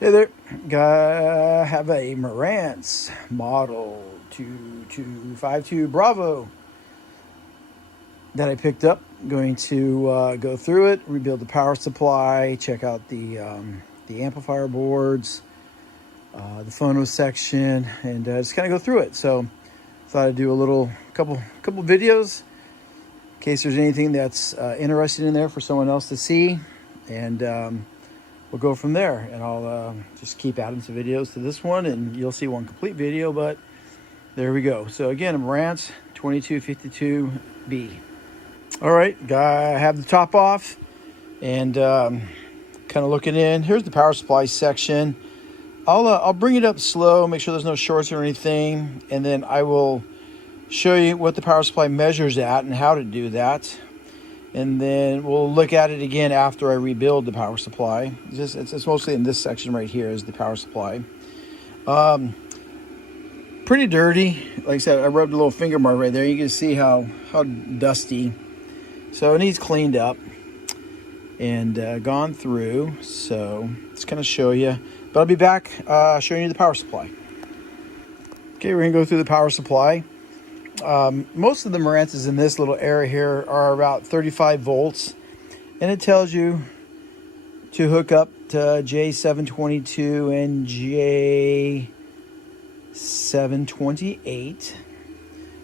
Hey there, I have a Marantz model 2252 Bravo that I picked up. Going to go through it, rebuild the power supply, check out the amplifier boards, the phono section, and just kind of go through it. So thought I'd do a couple videos in case there's anything that's interesting in there for someone else to see, and we'll go from there. And I'll just keep adding some videos to this one, and you'll see one complete video, but there we go. So again, I'm Marantz 2252B. All right, I have the top off and kind of looking in. Here's the power supply section. I'll bring it up slow, make sure there's no shorts or anything, and then I will show you what the power supply measures at and how to do that. And then we'll look at it again after I rebuild the power supply. It's mostly in this section right here is the power supply. Pretty dirty. Like I said, I rubbed a little finger mark right there. You can see how dusty. So it needs cleaned up and gone through. So just kind of show you. But I'll be back showing you the power supply. Okay, we're gonna go through the power supply. Most of the Marantzes in this little area here are about 35 volts, and it tells you to hook up to J722 and J728.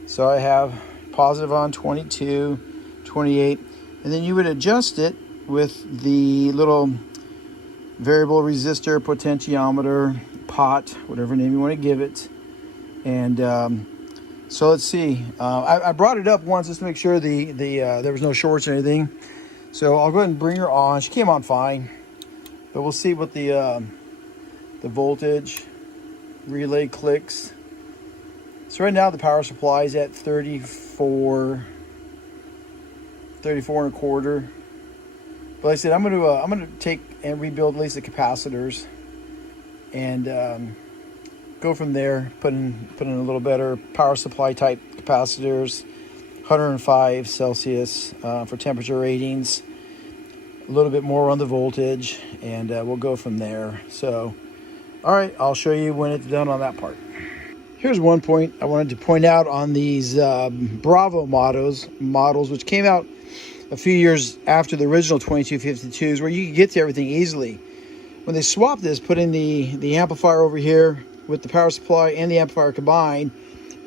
So I have positive on 22, 28, and then you would adjust it with the little variable resistor, potentiometer, pot, whatever name you want to give it. And so let's see. I brought it up once just to make sure there was no shorts or anything. So I'll go ahead and bring her on. She came on fine, but we'll see what the voltage relay clicks. So right now the power supply is at 34 and a quarter. But like I said, I'm gonna take and rebuild at least the capacitors and go from there, put in a little better power supply type capacitors, 105 Celsius for temperature ratings, a little bit more on the voltage, and we'll go from there. So, all right, I'll show you when it's done on that part. Here's one point I wanted to point out on these Bravo models, which came out a few years after the original 2252s, where you could get to everything easily. When they swapped this, put in the amplifier over here with the power supply and the amplifier combined,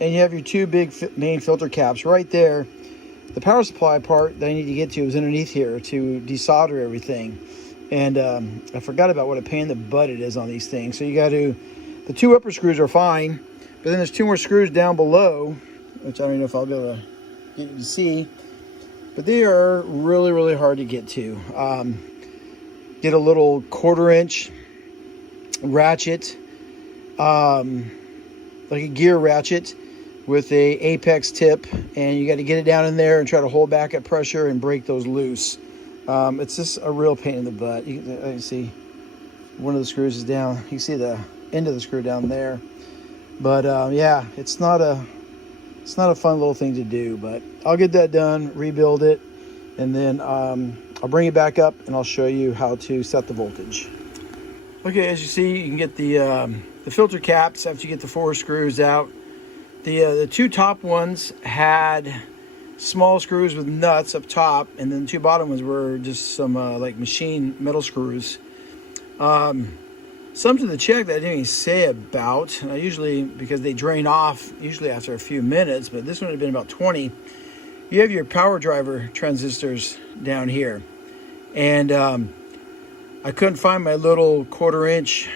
and you have your two big main filter caps right there. The power supply part that I need to get to is underneath here to desolder everything. And I forgot about what a pain in the butt it is on these things. So you got to, the two upper screws are fine, but then there's two more screws down below, which I don't know if I'll be able to get you to see, but they are really, really hard to get to. Get a little 1/4 inch ratchet, like a gear ratchet with a apex tip, and you got to get it down in there and try to hold back at pressure and break those loose. It's just a real pain in the butt. You can see one of the screws is down. You can see the end of the screw down there. But yeah, it's not a fun little thing to do, but I'll get that done, rebuild it, and then I'll bring it back up and I'll show you how to set the voltage. Okay, as you see, you can get the filter caps after you get the 4 screws out. The two top ones had small screws with nuts up top, and then the two bottom ones were just some like machine metal screws. Something to check that I didn't even say about, usually because they drain off usually after a few minutes, but this one had been about 20. You have your power driver transistors down here, and I couldn't find my little 1/4 inch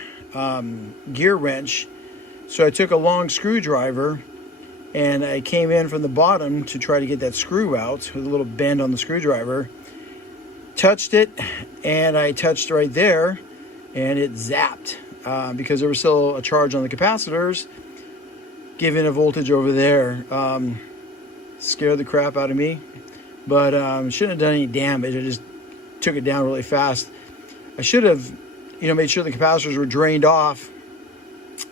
gear wrench, so I took a long screwdriver and I came in from the bottom to try to get that screw out with a little bend on the screwdriver. Touched it, and I touched right there, and it zapped because there was still a charge on the capacitors, giving a voltage over there. Scared the crap out of me, but shouldn't have done any damage. I just took it down really fast. I should have, made sure the capacitors were drained off,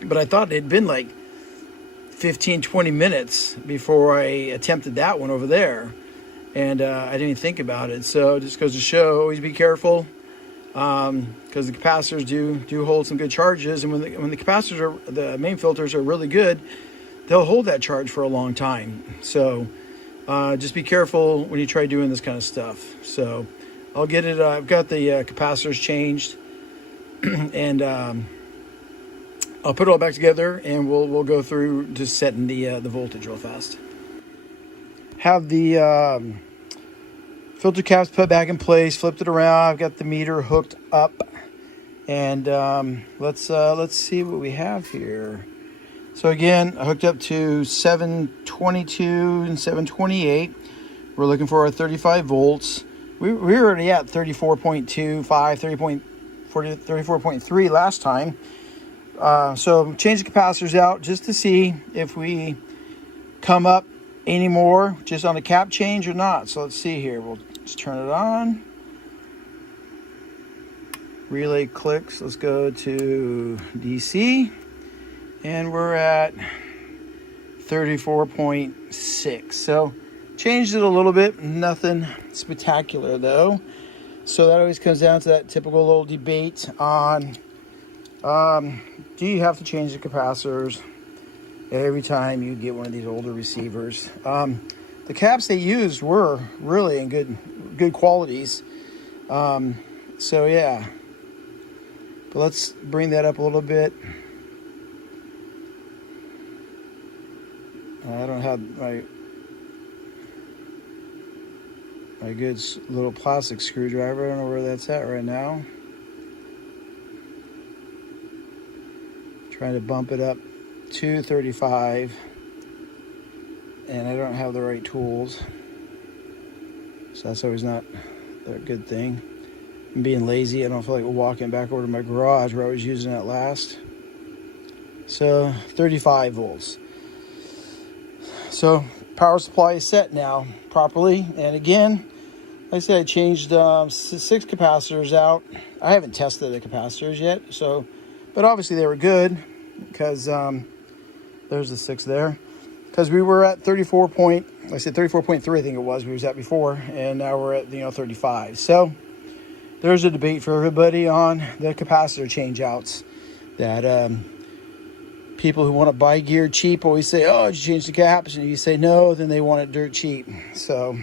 but I thought it'd been like 15-20 minutes before I attempted that one over there, and I didn't even think about it. So it just goes to show, always be careful because the capacitors do hold some good charges, and when the capacitors are, the main filters are really good, they'll hold that charge for a long time. So just be careful when you try doing this kind of stuff. So I'll get it. I've got the capacitors changed, and I'll put it all back together, and we'll go through just setting the voltage real fast. Have the filter caps put back in place, flipped it around. I've got the meter hooked up, and let's see what we have here. So again, I hooked up to 722 and 728. We're looking for our 35 volts. We were already at 34.25, 34.3 last time. So change the capacitors out just to see if we come up any more just on the cap change or not. So let's see here. We'll just turn it on. Relay clicks. Let's go to DC. And we're at 34.6. So changed it a little bit. Nothing spectacular though. So that always comes down to that typical little debate on do you have to change the capacitors every time you get one of these older receivers? The caps they used were really in good qualities. So yeah. But let's bring that up a little bit. I don't have my good little plastic screwdriver. I don't know where that's at right now. Trying to bump it up to 35, and I don't have the right tools, so that's always not a good thing. I'm being lazy. I don't feel like walking back over to my garage where I was using it last. So 35 volts. So power supply is set now properly. And again, like I said, I changed 6 capacitors out. I haven't tested the capacitors yet, so, but obviously they were good because there's the 6 there. Because we were at 34.3, I think it was, we was at before, and now we're at 35. So there's a debate for everybody on the capacitor change outs that people who want to buy gear cheap always say, oh, did you change the caps? And you say no, then they want it dirt cheap. So,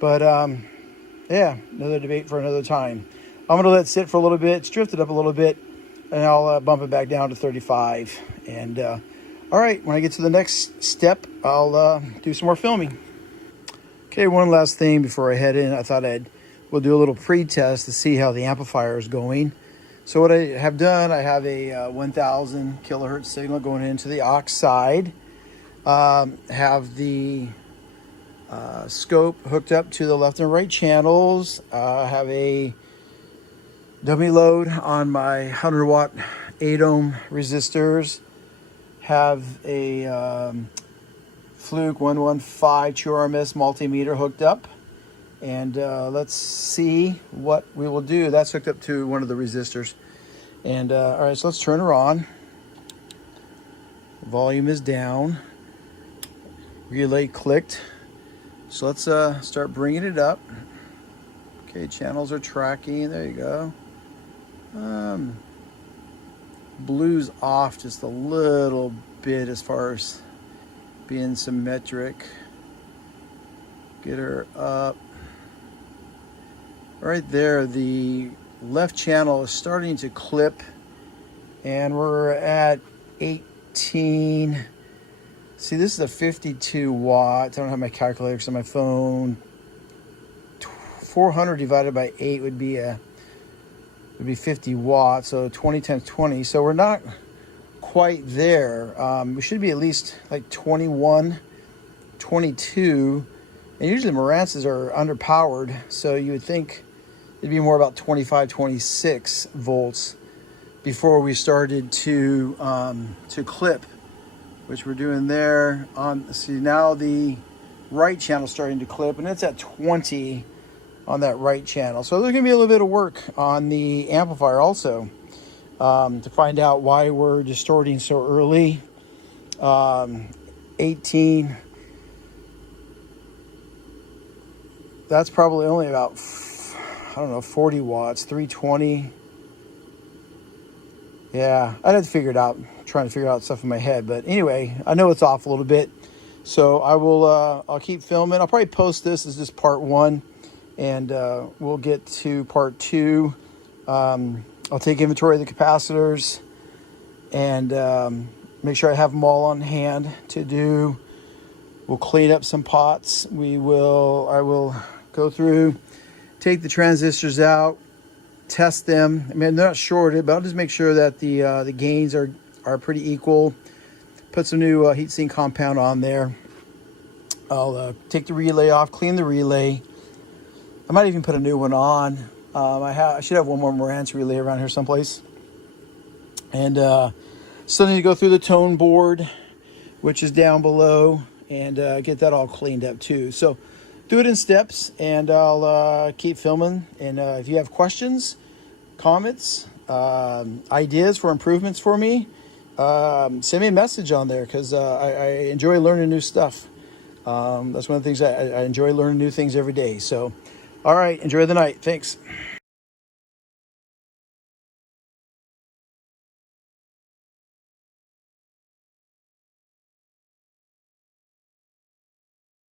but yeah, another debate for another time. I'm going to let it sit for a little bit. It's drifted up a little bit, and I'll bump it back down to 35. And all right, when I get to the next step, I'll do some more filming. Okay, one last thing before I head in. I thought we'll do a little pre-test to see how the amplifier is going. So what I have done, I have a 1000 kilohertz signal going into the aux side. Have the scope hooked up to the left and right channels. Have a dummy load on my 100 watt 8 ohm resistors. Have a Fluke 115 QRMS multimeter hooked up. And let's see what we will do. That's hooked up to one of the resistors. And all right, so let's turn her on. The volume is down. Relay clicked. So let's start bringing it up. Okay, channels are tracking. There you go. Blue's off just a little bit as far as being symmetric. Get her up. Right there, the left channel is starting to clip, and we're at 18. See, this is a 52 watts. I don't have my calculators on my phone. 400 divided by 8 would be 50 watts, so 20 times 20. So we're not quite there. We should be at least like 21, 22. And usually Marantz's are underpowered, so you would think it'd be more about 25, 26 volts before we started to clip, which we're doing there. See, now the right channel starting to clip, and it's at 20 on that right channel. So there's gonna be a little bit of work on the amplifier also to find out why we're distorting so early. 18. That's probably only about I don't know, 40 watts, 320. Yeah, I'd have to figure it out. I'm trying to figure out stuff in my head. But anyway, I know it's off a little bit. So I will, I'll keep filming. I'll probably post this as just part 1. And we'll get to part 2. I'll take inventory of the capacitors and make sure I have them all on hand to do. We'll clean up some pots. I will go through, take the transistors out, test them. I mean, they're not shorted, but I'll just make sure that the gains are pretty equal. Put some new heatsink compound on there. I'll take the relay off, clean the relay. I might even put a new one on. I should have one more Marantz relay around here someplace. And still need to go through the tone board, which is down below, and get that all cleaned up too. So do it in steps, and I'll keep filming. And if you have questions, comments, ideas for improvements for me, send me a message on there, because I enjoy learning new stuff. That's one of the things I enjoy, learning new things every day. So, all right, enjoy the night. Thanks.